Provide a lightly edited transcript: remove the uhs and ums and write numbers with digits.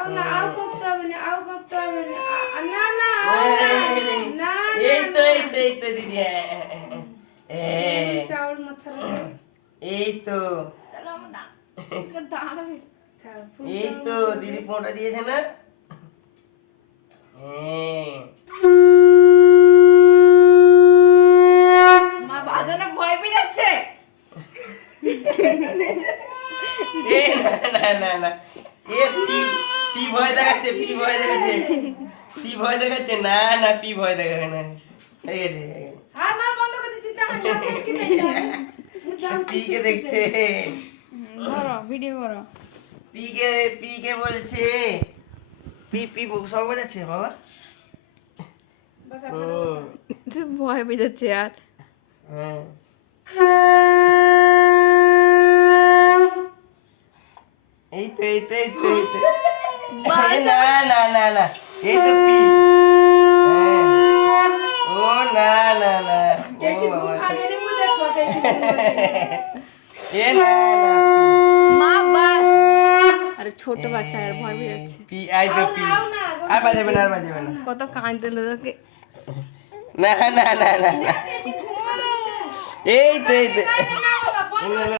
আও না আও করতে হবে না আও করতে হবে না না না না এই তো দিদি চাউল মাথা এই তো চলো আমরা দাঁড়াবে এই তো দিদি ফোনটা দিয়েছে না মা বাজারে ভয় পেয়ে যাচ্ছে না না এ পি ভয় দেখাচ্ছে না না পি ভয় দেখাবে না ঠিক আছে আর মা বন্ধ করে দিচ্ছি চাকা কি যাই পি কে দেখছে ধরো ভিডিও করো। পি কে বলছে পি সব বোঝাচ্ছে বাবা বাস ভয় পেয়ে যাচ্ছে আর হ্যাঁ এই তো না এই তো পি ও না দেখি ও খুব বাবা আগে নিমু দেখো এ না মা বাস আরে ছোট বাচ্চা আর ভয় পেয়ে যাচ্ছে। পি আই তো পি আও না আর বাজাবে না কত কাঁদতে লোকে। না এই তো না বাবা বন্ধ